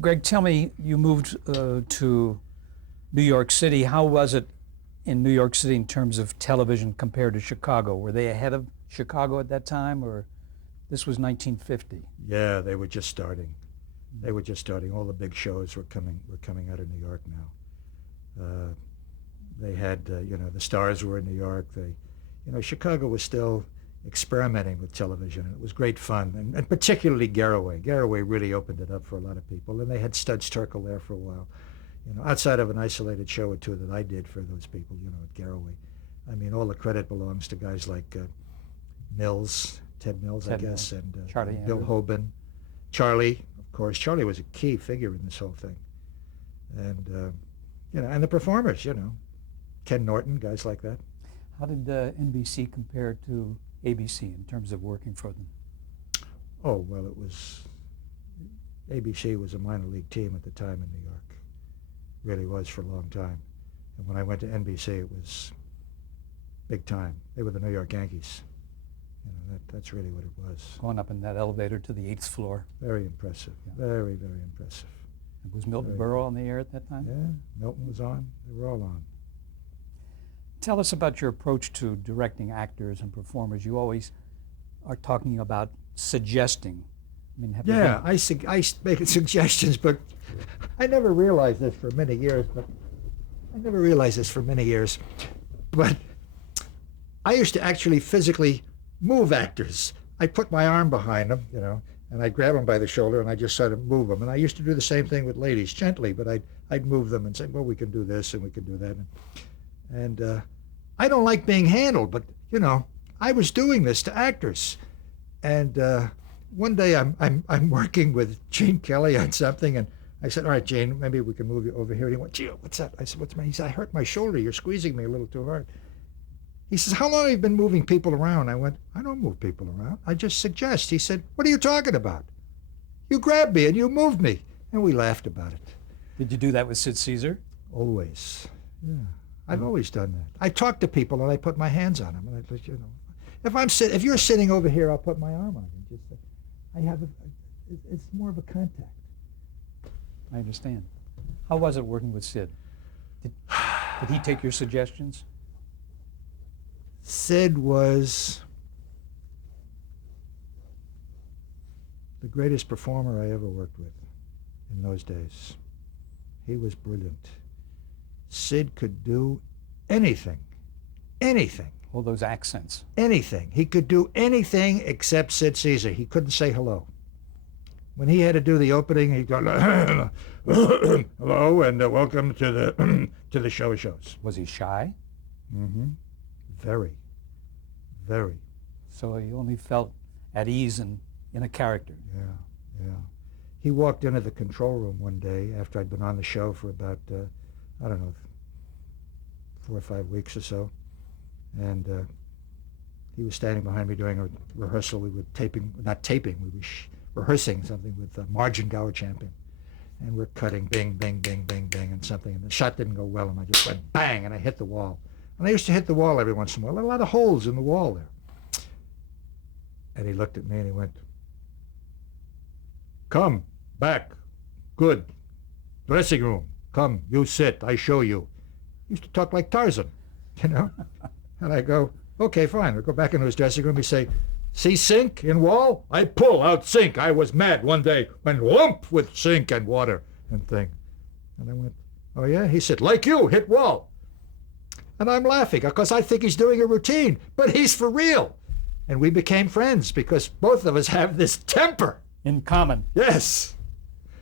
Greg, tell me, you moved to New York City. How was it in New York City in terms of television compared to Chicago? Were they ahead of Chicago at that time, or this was 1950? Yeah, they were just starting. They were just starting. All the big shows were coming out of New York now. They had, the stars were in New York. Chicago was still experimenting with television, and it was great fun, and particularly Garroway. Garroway really opened it up for a lot of people, and they had Studs Terkel there for a while. Outside of an isolated show or two that I did for those people, at Garroway. I mean, all the credit belongs to guys like Mills, Ted Mills, I guess, and Charlie Bill Andrews. Hoban. Charlie, of course. Charlie was a key figure in this whole thing. And, and the performers, Ken Norton, guys like that. How did NBC compare to ABC in terms of working for them? Oh, well, ABC was a minor league team at the time in New York. Really was for a long time. And when I went to NBC, it was big time. They were the New York Yankees. That's really what it was. Going up in that elevator to the 8th floor. Very impressive. Yeah. Very, very impressive. Was Milton Berle on the air at that time? Yeah, Milton was on. They were all on. Tell us about your approach to directing actors and performers. You always are talking about suggesting. I mean, I make suggestions, but I never realized this for many years. But I used to actually physically move actors. I put my arm behind them, and I'd grab them by the shoulder, and I just sort of move them. And I used to do the same thing with ladies, gently, but I'd move them and say, well, we can do this and we can do that. And I don't like being handled, but, I was doing this to actors. And one day I'm working with Gene Kelly on something, and I said, all right, Gene, maybe we can move you over here. And he went, gee, what's that? I said, what's my? He said, I hurt my shoulder. You're squeezing me a little too hard. He says, how long have you been moving people around? I went, I don't move people around. I just suggest. He said, what are you talking about? You grabbed me and you moved me. And we laughed about it. Did you do that with Sid Caesar? Always. Yeah. I've always done that. I talk to people and I put my hands on them. And if you're sitting over here, I'll put my arm on you. It's more of a contact. I understand. How was it working with Sid? Did he take your suggestions? Sid was the greatest performer I ever worked with in those days. He was brilliant. Sid could do anything. All those accents. Anything. He could do anything except Sid Caesar. He couldn't say hello. When he had to do the opening, he'd go, hello, and welcome to the shows. Was he shy? Mm-hmm. Very, very. So he only felt at ease in a character. Yeah. He walked into the control room one day after I'd been on the show for about, 4 or 5 weeks or so. And he was standing behind me doing a rehearsal. We were rehearsing something with Margin Gower Champion. And we're cutting bing, bing, bing, bing, bing, and something. And the shot didn't go well, and I just went bang, and I hit the wall. And I used to hit the wall every once in a while. There were a lot of holes in the wall there. And he looked at me and he went, come back. Good. Dressing room. Come, you sit. I show you. He used to talk like Tarzan, And I go, okay, fine. I go back into his dressing room. He say, see sink in wall? I pull out sink. I was mad one day. Went whoomp with sink and water and thing. And I went, oh yeah? He said, like you, hit wall. And I'm laughing because I think he's doing a routine, but he's for real. And we became friends because both of us have this temper. In common. Yes.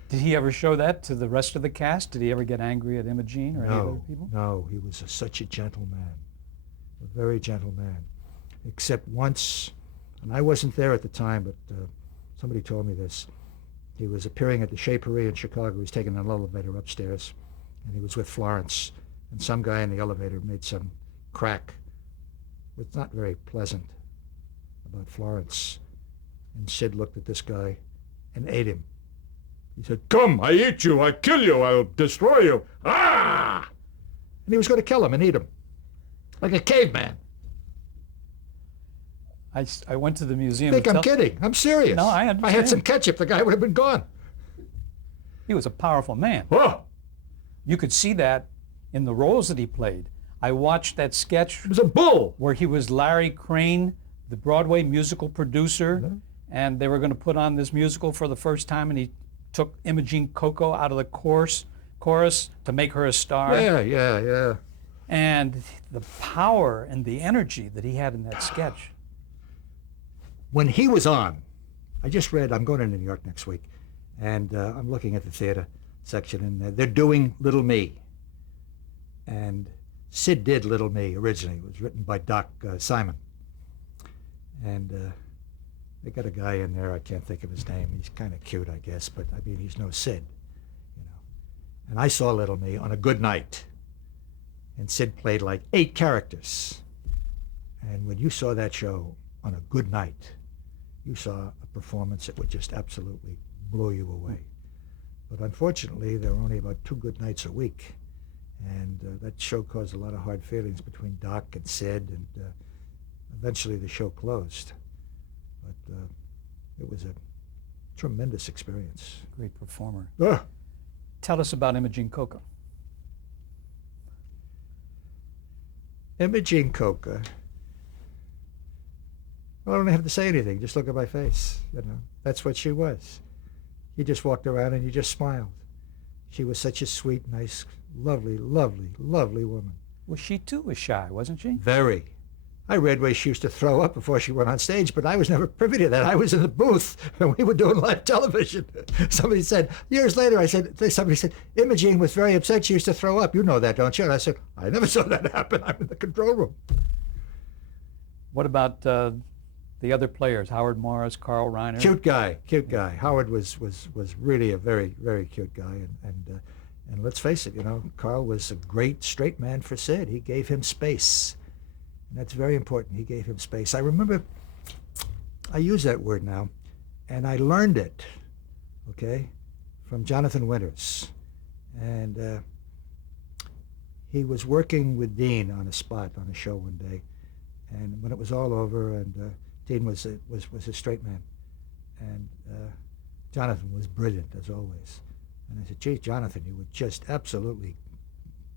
Did he ever show that to the rest of the cast? Did he ever get angry at Imogene or any other people? No, he was such a gentle man, a very gentle man. Except once, and I wasn't there at the time, but somebody told me this. He was appearing at the Chez Paris in Chicago. He was taking an elevator upstairs, and he was with Florence. And some guy in the elevator made some crack. It's not very pleasant about Florence. And Sid looked at this guy and ate him. He said, come, I eat you, I kill you, I'll destroy you. Ah! And he was going to kill him and eat him, like a caveman. I went to the museum. I think I'm kidding. I'm serious. No, I understand. If I had some ketchup, the guy would have been gone. He was a powerful man. Oh, You could see that in the roles that he played. I watched that sketch he was a bull. where he was Larry Crane, the Broadway musical producer, and they were going to put on this musical for the first time, and he took Imogene Coco out of the chorus to make her a star. Yeah. And the power and the energy that he had in that sketch. When he was on, I just read, I'm going to New York next week, and I'm looking at the theater section, and they're doing Little Me. And Sid did Little Me originally. It was written by Doc Simon. And they got a guy in there, I can't think of his name. He's kind of cute, I guess, but I mean, he's no Sid, you know. And I saw Little Me on a good night. And Sid played like 8 characters. And when you saw that show on a good night, you saw a performance that would just absolutely blow you away. But unfortunately, there were only about 2 good nights a week. And that show caused a lot of hard feelings between Doc and Sid, and eventually the show closed. But it was a tremendous experience. Great performer. Ugh. Tell us about Imogene Coco. Imogene Coca. Well, I don't have to say anything. Just look at my face. You know, that's what she was. You just walked around and you just smiled. She was such a sweet, nice, lovely, lovely, lovely woman. Well, she too was shy, wasn't she? Very. I read where she used to throw up before she went on stage, but I was never privy to that. I was in the booth and we were doing live television. Somebody said, years later, somebody said, Imogene was very upset. She used to throw up. You know that, don't you? And I said, I never saw that happen. I'm in the control room. What about the other players? Howard Morris, Carl Reiner? Cute guy. Howard was really a very, very cute guy. And let's face it, you know, Carl was a great straight man for Sid. He gave him space. And that's very important. He gave him space. I remember, I use that word now, and I learned it, okay, from Jonathan Winters. And he was working with Dean on a spot on a show one day. And when it was all over, and Dean was a straight man. And Jonathan was brilliant, as always. And I said, gee, Jonathan, you were just absolutely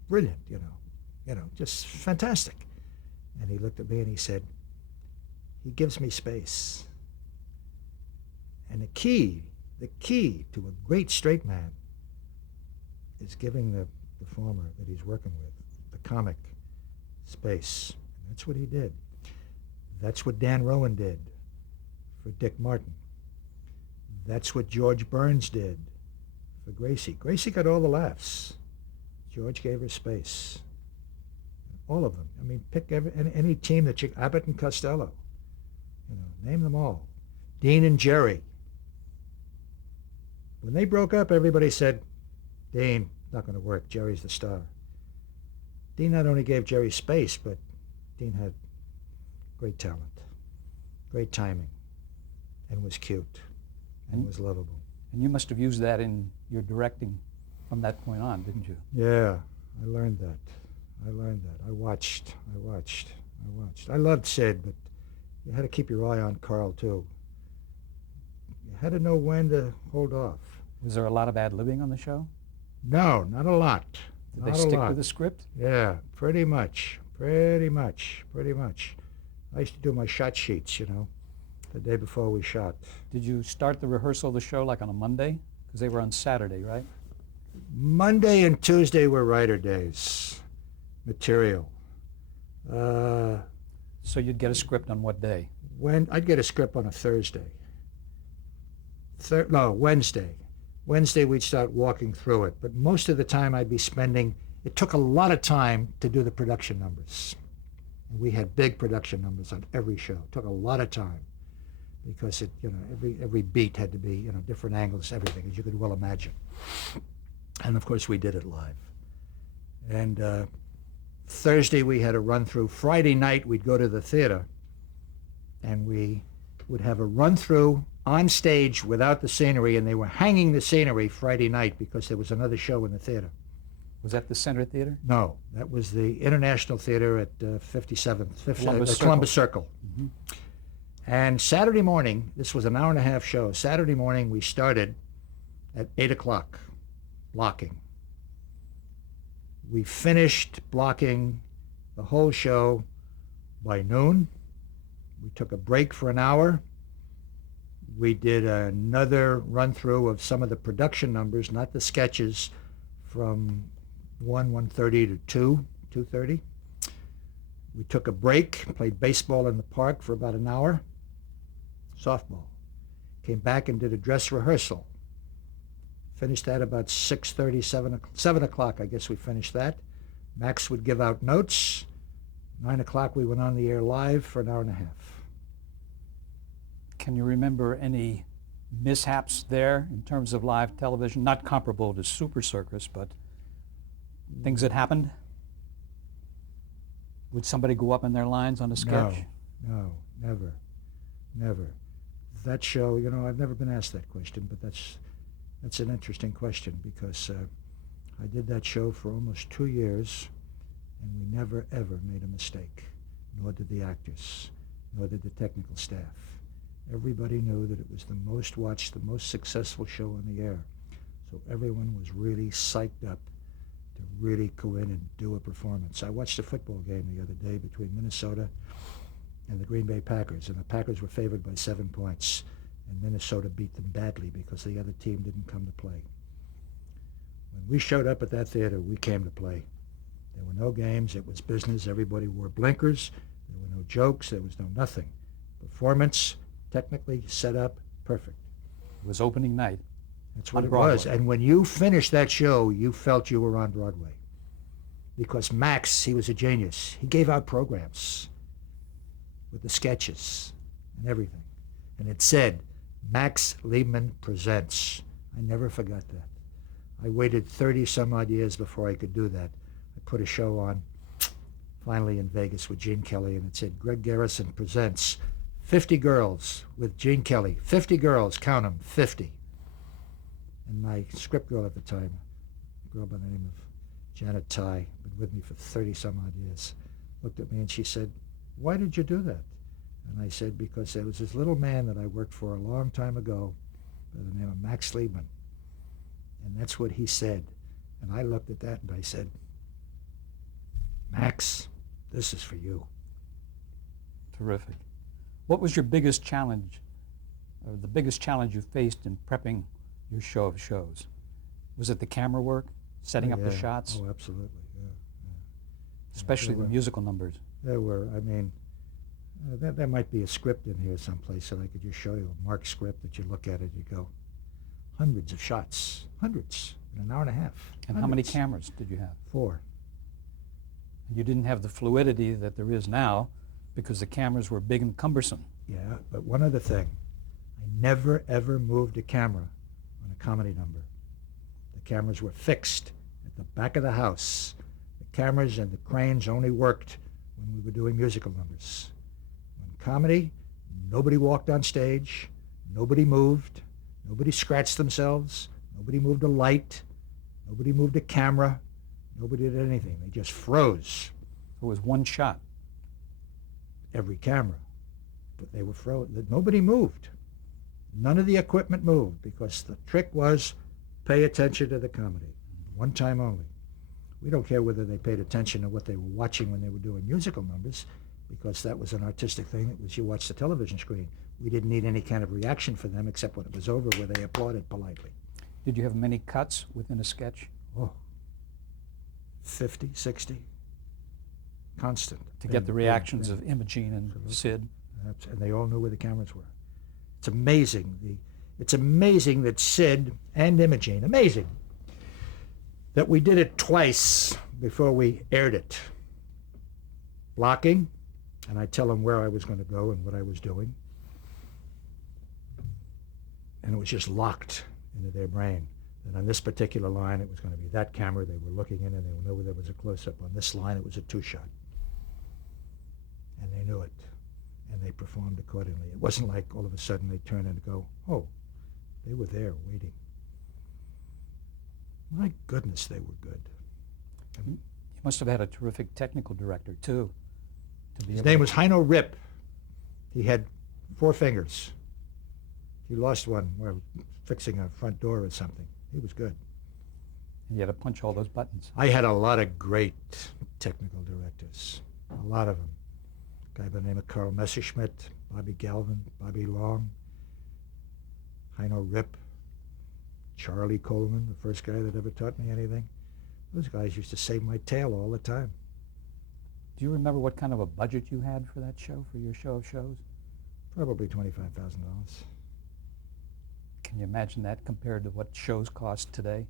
brilliant, you know, just fantastic. And he looked at me and he said, he gives me space. And the key to a great straight man is giving the performer that he's working with, the comic, space. And that's what he did. That's what Dan Rowan did for Dick Martin. That's what George Burns did for Gracie. Gracie got all the laughs. George gave her space. All of them. I mean, pick any team that Abbott and Costello. You know, name them all. Dean and Jerry. When they broke up, everybody said, Dean, not going to work. Jerry's the star. Dean not only gave Jerry space, but Dean had great talent, great timing, and was cute, and was lovable. And you must have used that in your directing from that point on, didn't you? Yeah, I learned that. I watched. I loved Sid, but you had to keep your eye on Carl, too. You had to know when to hold off. Was there a lot of ad-libbing on the show? No, not a lot. Did they stick with the script? Yeah, pretty much. I used to do my shot sheets, you know, the day before we shot. Did you start the rehearsal of the show like on a Monday? Because they were on Saturday, right? Monday and Tuesday were writer days. Material. So you'd get a script on what day? When I'd get a script on a Thursday. Wednesday. Wednesday we'd start walking through it, but most of the time I'd be spending. It took a lot of time to do the production numbers. And we had big production numbers on every show. It took a lot of time because it, you know, every beat had to be, you know, different angles, everything, as you could well imagine. And of course we did it live. And Thursday we had a run through. Friday night we'd go to the theater and we would have a run through on stage without the scenery, and they were hanging the scenery Friday night because there was another show in the theater. Was that the Center Theater? No, that was the International Theater at 57th, Columbus Circle. Mm-hmm. And Saturday morning, this was an hour-and-a-half show. Saturday morning we started at 8 o'clock. blocking. We finished blocking the whole show by noon. We took a break for an hour. We did another run-through of some of the production numbers, not the sketches, from 1:30 to 2:30. We took a break, played baseball in the park for about an hour, softball. Came back and did a dress rehearsal. Finished that about 6:30, 7 o'clock, I guess we finished that. Max would give out notes. 9 o'clock we went on the air live for an hour and a half. Can you remember any mishaps there in terms of live television? Not comparable to Super Circus, but things that happened? Would somebody go up in their lines on a sketch? No, never. That show, I've never been asked that question, but that's an interesting question because I did that show for almost 2 years, and we never, ever made a mistake, nor did the actors, nor did the technical staff. Everybody knew that it was the most watched, the most successful show on the air. So everyone was really psyched up to really go in and do a performance. I watched a football game the other day between Minnesota and the Green Bay Packers, and the Packers were favored by 7 points, and Minnesota beat them badly because the other team didn't come to play. When we showed up at that theater, we came to play. There were no games. It was business. Everybody wore blinkers. There were no jokes. There was no nothing. Performance, technically set up, perfect. It was opening night. That's what on it Broadway. was. And when you finished that show, you felt you were on Broadway. Because Max, he was a genius. He gave out programs with the sketches and everything. And it said, Max Liebman Presents. I never forgot that. I waited 30 some odd years before I could do that. I put a show on, finally in Vegas with Gene Kelly, and it said, Greg Garrison Presents 50 Girls with Gene Kelly. 50 girls, count them, 50. And my script girl at the time, a girl by the name of Janet Ty, been with me for 30 some odd years, looked at me and she said, why did you do that? And I said, because there was this little man that I worked for a long time ago by the name of Max Liebman. And that's what he said. And I looked at that and I said, Max, this is for you. Terrific. What was your biggest challenge, or the biggest challenge you faced in prepping your show of shows? Was it the camera work, setting up the shots? Oh, absolutely, yeah. Especially the musical numbers. There were, there might be a script in here someplace that I could just show you, a marked script that you look at it, you go, hundreds of shots, hundreds, in an hour and a half. And how many cameras did you have? 4. You didn't have the fluidity that there is now because the cameras were big and cumbersome. Yeah, but one other thing, I never ever moved a camera on a comedy number. The cameras were fixed at the back of the house. The cameras and the cranes only worked when we were doing musical numbers. When comedy, nobody walked on stage, nobody moved, nobody scratched themselves, nobody moved a light, nobody moved a camera, nobody did anything. They just froze. It was one shot. Every camera. But they were frozen. Nobody moved. None of the equipment moved because the trick was pay attention to the comedy. One time only. We don't care whether they paid attention to what they were watching when they were doing musical numbers because that was an artistic thing. It was you watch the television screen. We didn't need any kind of reaction from them except when it was over where they applauded politely. Did you have many cuts within a sketch? Oh, 50, 60. Constant. To get the reactions of Imogene and Sid? And they all knew where the cameras were. It's amazing. It's amazing that Sid and Imogene, amazing, that we did it twice before we aired it. Blocking, and I tell them where I was going to go and what I was doing. And it was just locked into their brain. And on this particular line, it was going to be that camera. They were looking in and they knew there was a close-up. On this line, it was a 2-shot. And they knew it. And they performed accordingly. It wasn't like all of a sudden they turn and go, oh, they were there waiting. My goodness, they were good. You must have had a terrific technical director, too. His name was Heino Rip. He had 4 fingers. He lost one while fixing a front door or something. He was good. And you had to punch all those buttons. I had a lot of great technical directors, a lot of them. A guy by the name of Carl Messerschmidt, Bobby Galvin, Bobby Long, Heino Rip, Charlie Coleman, the first guy that ever taught me anything. Those guys used to save my tail all the time. Do you remember what kind of a budget you had for that show, for your show of shows? Probably $25,000. Can you imagine that compared to what shows cost today?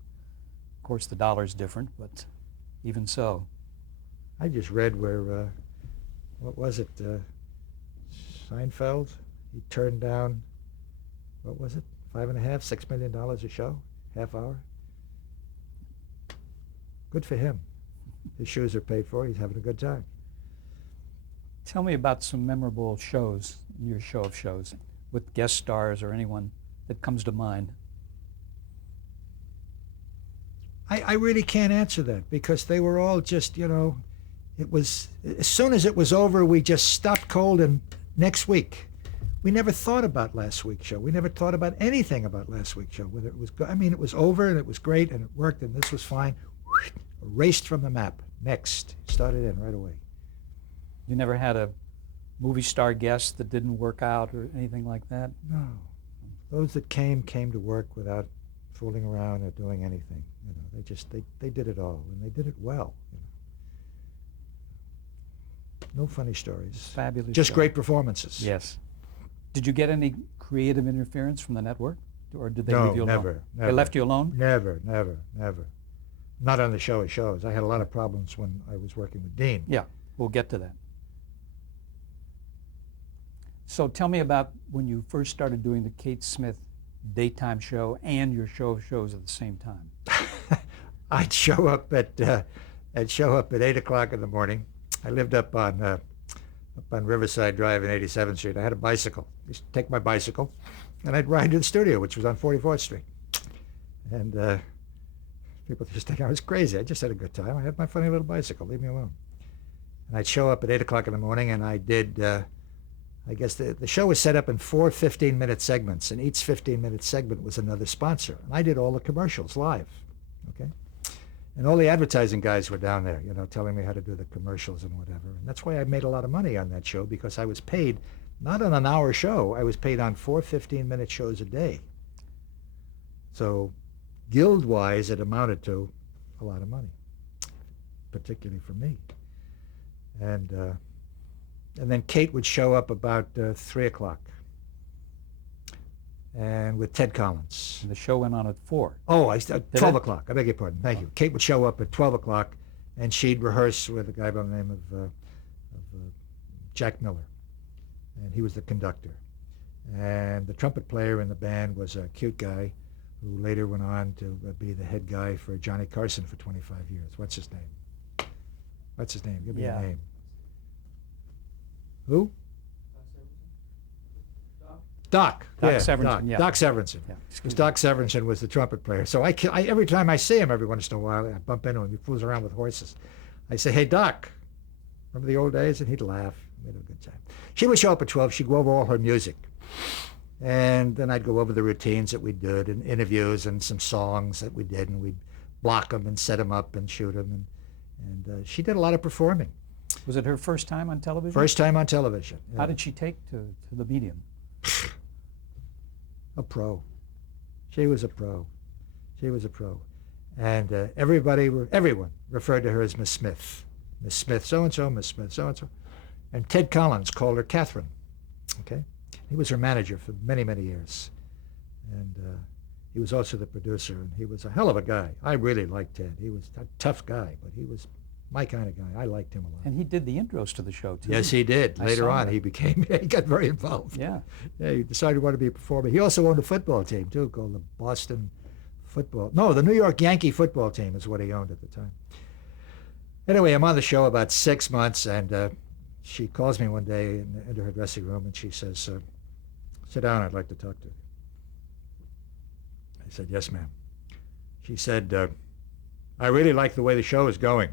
Of course, the dollar's different, but even so. I just read where, what was it, Seinfeld? He turned down, what was it, $5.5, $6 million a show, half hour? Good for him. His shoes are paid for. He's having a good time. Tell me about some memorable shows, your show of shows, with guest stars or anyone that comes to mind. I really can't answer that because they were all just, it was, as soon as it was over, we just stopped cold and next week. We never thought about last week's show. We never thought about anything about last week's show. Whether it was, it was over and it was great and it worked and this was fine. Erased from the map. Next. Started in right away. You never had a movie star guest that didn't work out or anything like that? No. Those that came to work without fooling around or doing anything. They did it all, and they did it well. No funny stories. Fabulous. Just show. great performances. Yes. Did you get any creative interference from the network, or did they No, leave you alone? never. They left you alone? Never. Not on the show of shows. I had a lot of problems when I was working with Dean. Yeah, we'll get to that. So tell me about when you first started doing the Kate Smith daytime show and your show of shows at the same time. I'd show up at 8 o'clock in the morning. I lived up on Riverside Drive in 87th Street. I had a bicycle. I used to take my bicycle, and I'd ride to the studio, which was on 44th Street. And people just think I was crazy. I just had a good time. I had my funny little bicycle. Leave me alone. And I'd show up at 8 o'clock in the morning, and I did, I guess the show was set up in 4 15-minute segments, and each 15-minute segment was another sponsor. And I did all the commercials live, okay? And all the advertising guys were down there, telling me how to do the commercials and whatever. And that's why I made a lot of money on that show, because I was paid not on an hour show. I was paid on 4 15-minute shows a day. So guild-wise, it amounted to a lot of money, particularly for me. And then Kate would show up about 3 o'clock, and with Ted Collins. And the show went on at 4. Oh, 12 o'clock. I beg your pardon. Thank you. Kate would show up at 12 o'clock, and she'd rehearse with a guy by the name of Jack Miller, and he was the conductor. And the trumpet player in the band was a cute guy who later went on to be the head guy for Johnny Carson for 25 years. What's his name? What's his name? Give me a name. Who? Doc. Doc Yeah, Severinsen, Doc. yeah. Doc Severinsen. Yeah, Because Doc Severinsen was the trumpet player. So I every time I see him, every once in a while, I bump into him. He fools around with horses. I say, "Hey, Doc, remember the old days?" And he'd laugh. We had a good time. She would show up at 12. She'd go over all her music. And then I'd go over the routines that we did and interviews and some songs that we did. And we'd block them and set them up and shoot them. And she did a lot of performing. Was it her first time on television? First time on television. Yeah. How did she take to the medium? A pro. She was a pro. She was a pro. And everyone referred to her as Miss Smith. Miss Smith so-and-so, Miss Smith so-and-so. And Ted Collins called her Catherine. Okay? He was her manager for many, many years. And he was also the producer, and he was a hell of a guy. I really liked Ted. He was a tough guy, but he was my kind of guy. I liked him a lot. And he did the intros to the show, too. Yes, he did. Later on, that. he got very involved. Yeah. Yeah, he decided he wanted to be a performer. He also owned a football team, too, called the the New York Yankee football team is what he owned at the time. Anyway, I'm on the show about 6 months, and she calls me one day into her dressing room, and she says, "Sit down, I'd like to talk to you." I said, "Yes, ma'am." She said, "I really like the way the show is going."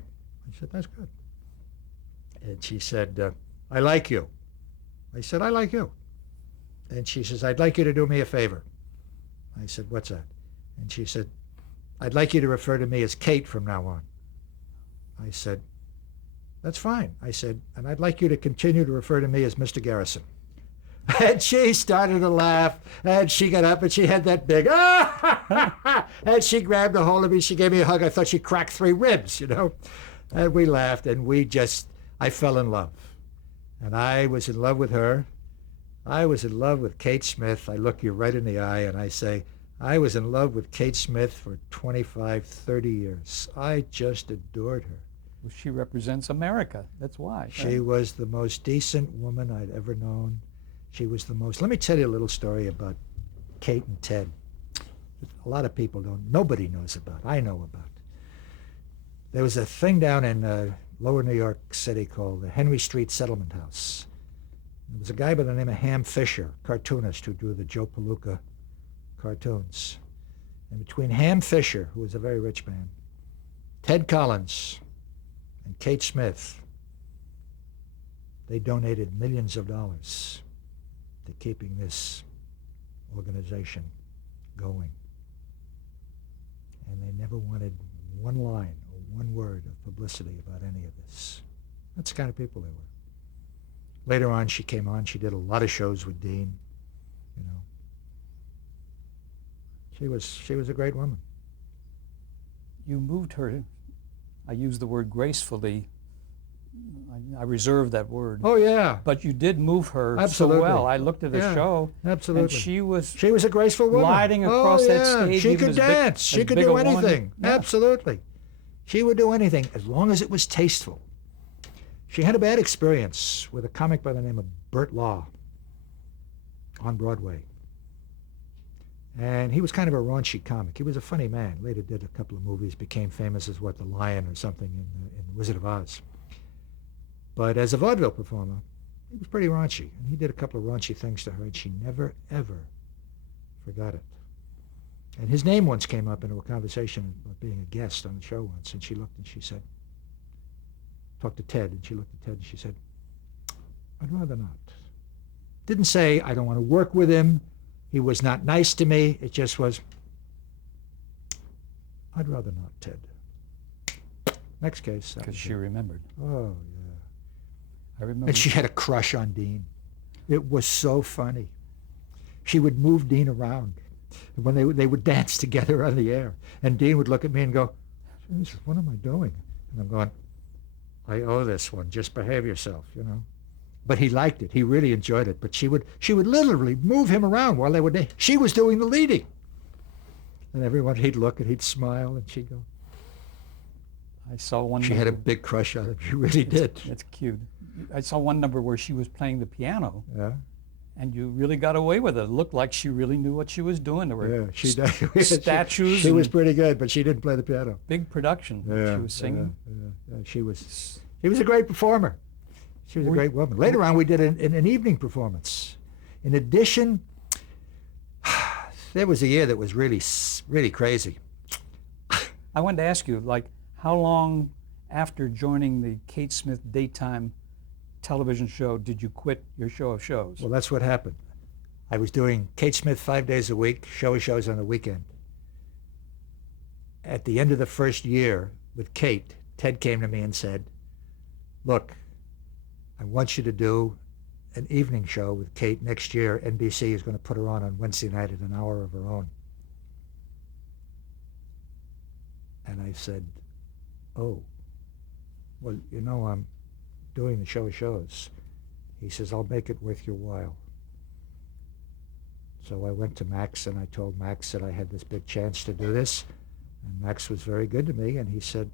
I said, "That's good." And she said, "I like you." I said, "I like you." And she says, "I'd like you to do me a favor." I said, "What's that?" And she said, I'd like you to refer to me as Kate from now on. I said, that's fine. I said, and I'd like you to continue to refer to me as Mr. Garrison. And she started to laugh, and she got up, and she had that big, and she grabbed a hold of me. She gave me a hug. I thought she cracked 3 ribs, you know. And we laughed, and I fell in love. And I was in love with her. I was in love with Kate Smith. I look you right in the eye, and I say, I was in love with Kate Smith for 25, 30 years. I just adored her. Well, she represents America. That's why. She was the most decent woman I'd ever known. She was the most. Let me tell you a little story about Kate and Ted. A lot of people don't. Nobody knows about. I know about. There was a thing down in lower New York City called the Henry Street Settlement House. There was a guy by the name of Ham Fisher, cartoonist, who drew the Joe Palooka cartoons. And between Ham Fisher, who was a very rich man, Ted Collins, and Kate Smith, they donated millions of dollars to keeping this organization going. And they never wanted one line or one word of publicity about any of this. That's the kind of people they were. Later on, she came on. She did a lot of shows with Dean, you know. She was a great woman. You moved her, I use the word gracefully. I reserve that word. Oh, yeah. But you did move her Absolutely. so well. I looked at the show, absolutely. and she was a graceful woman. gliding across that stage. She could dance. She could do anything. Yeah. Absolutely. She would do anything as long as it was tasteful. She had a bad experience with a comic by the name of Burt Law on Broadway. And he was kind of a raunchy comic. He was a funny man. Later did a couple of movies, became famous as the Lion or something in Wizard of Oz. But as a vaudeville performer, he was pretty raunchy. And he did a couple of raunchy things to her, and she never, ever forgot it. And his name once came up into a conversation about being a guest on the show once, and she looked and she said, talked to Ted, and she looked at Ted and she said, I'd rather not. Didn't say, I don't want to work with him. He was not nice to me. It just was, I'd rather not, Ted. Next case. Because she remembered. Oh, yeah. I remember. And she had a crush on Dean. It was so funny. She would move Dean around when they would dance together on the air. And Dean would look at me and go, Jesus, what am I doing? And I'm going, I owe this one. Just behave yourself, you know. But he liked it. He really enjoyed it. But she would literally move him around while they were dancing. She was doing the leading. And everyone, he'd look and he'd smile and she'd go. I saw one. She had a big crush on him. She really did. That's cute. I saw one number where she was playing the piano. Yeah. And you really got away with it. It looked like she really knew what she was doing. There were she did. statues. She was pretty good, but she didn't play the piano. Big production. Yeah, She was singing. She was a great performer. She was a great woman. Later on, we did an evening performance. In addition, there was a year that was really, really crazy. I wanted to ask you, like, how long after joining the Kate Smith daytime television show did you quit your show of shows? Well, that's what happened. I was doing Kate Smith 5 days a week, show of shows on the weekend. At the end of the first year with Kate, Ted came to me and said, look, I want you to do an evening show with Kate next year. NBC is going to put her on Wednesday night at an hour of her own. And I said, oh, well, you know, I'm doing the show of shows. He says, I'll make it worth your while. So I went to Max and I told Max that I had this big chance to do this. And Max was very good to me and he said,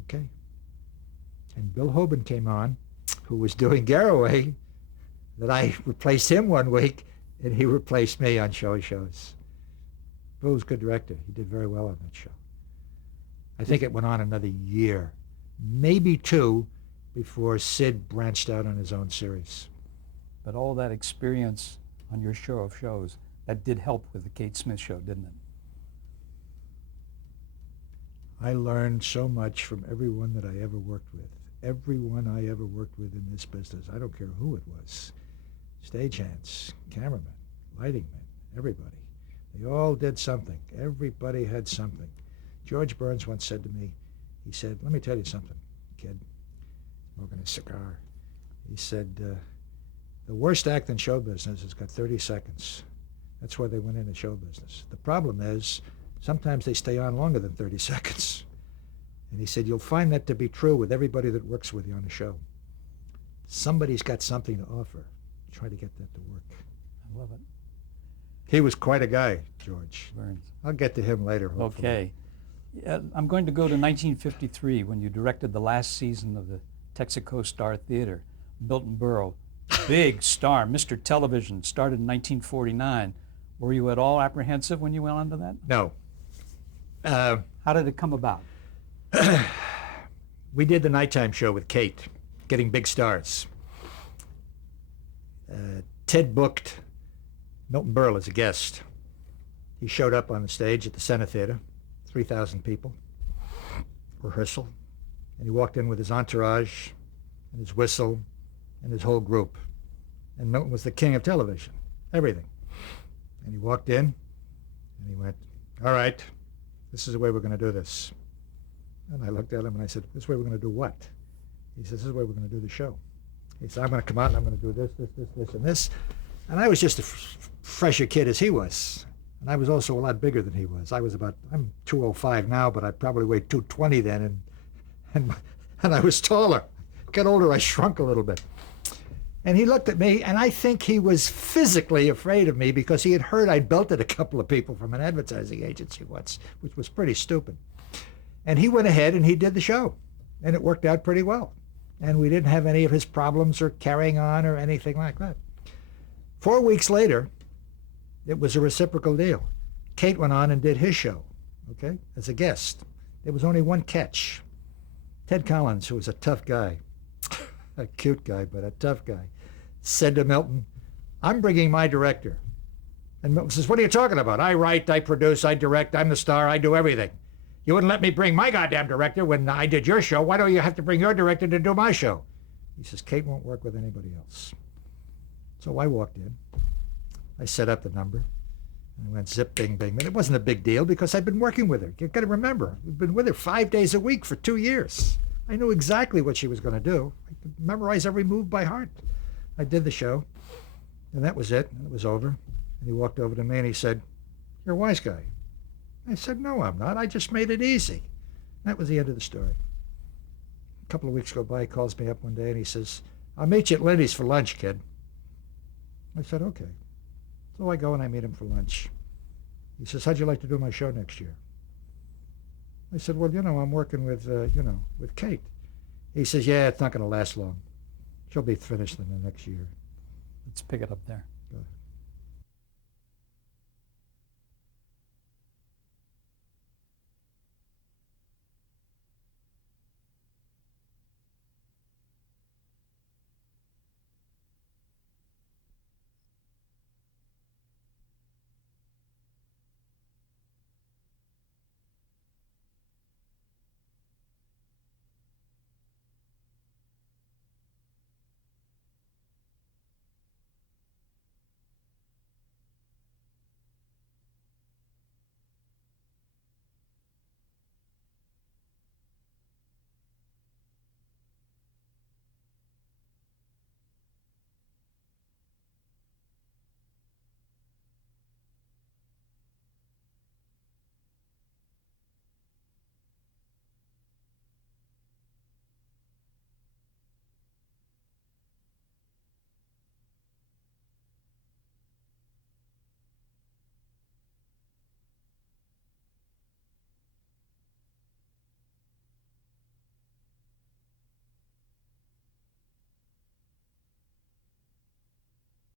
okay. And Bill Hoban came on, who was doing Garraway, that I replaced him one week and he replaced me on show of shows. Bill was a good director. He did very well on that show. I think it went on another year, maybe 2, before Sid branched out on his own series. But all that experience on your show of shows, that did help with the Kate Smith show, didn't it? I learned so much from everyone that I ever worked with. Everyone I ever worked with in this business. I don't care who it was. Stagehands, cameramen, lighting men, everybody. They all did something. Everybody had something. George Burns once said to me, he said, let me tell you something, kid, smoking a cigar. He said, the worst act in show business has got 30 seconds. That's why they went into show business. The problem is, sometimes they stay on longer than 30 seconds. And he said, you'll find that to be true with everybody that works with you on the show. Somebody's got something to offer. Try to get that to work. I love it. He was quite a guy, George. Burns. I'll get to him later, hopefully. Okay. I'm going to go to 1953 when you directed the last season of the Texaco Star Theater. Milton Berle, big star, Mr. Television, started in 1949. Were you at all apprehensive when you went on to that? No. How did it come about? We did the nighttime show with Kate, Getting Big Stars. Ted booked Milton Berle as a guest. He showed up on the stage at the Center Theater, 3,000 people, rehearsal, and he walked in with his entourage and his whistle and his whole group. And Milton was the king of television, everything. And he walked in and he went, all right, this is the way we're going to do this. And I looked at him and I said, this way we're going to do what? He says, this is the way we're going to do the show. He said, I'm going to come out and I'm going to do this, and this. And I was just a fresher kid as he was. And I was also a lot bigger than he was. I'm 205 now, but I probably weighed 220 then. And I was taller. Got older, I shrunk a little bit. And he looked at me, and I think he was physically afraid of me because he had heard I'd belted a couple of people from an advertising agency once, which was pretty stupid. And he went ahead and he did the show. And it worked out pretty well. And we didn't have any of his problems or carrying on or anything like that. 4 weeks later, it was a reciprocal deal. Kate went on and did his show, okay, as a guest. There was only one catch. Ted Collins, who was a tough guy, a cute guy, but a tough guy, said to Milton, I'm bringing my director. And Milton says, what are you talking about? I write, I produce, I direct, I'm the star, I do everything. You wouldn't let me bring my goddamn director when I did your show. Why don't you have to bring your director to do my show? He says, Kate won't work with anybody else. So I walked in. I set up the number. And I went zip, bing, bing. And it wasn't a big deal because I'd been working with her. You've got to remember, we've been with her 5 days a week for 2 years. I knew exactly what she was going to do. I could memorize every move by heart. I did the show, and that was it. And it was over. And he walked over to me and he said, you're a wise guy. I said, no, I'm not. I just made it easy. That was the end of the story. A couple of weeks go by, he calls me up one day and he says, I'll meet you at Lindy's for lunch, kid. I said, okay. So I go and I meet him for lunch. He says, how'd you like to do my show next year? I said, well, I'm working with, with Kate. He says, yeah, it's not going to last long. She'll be finished in the next year. Let's pick it up there.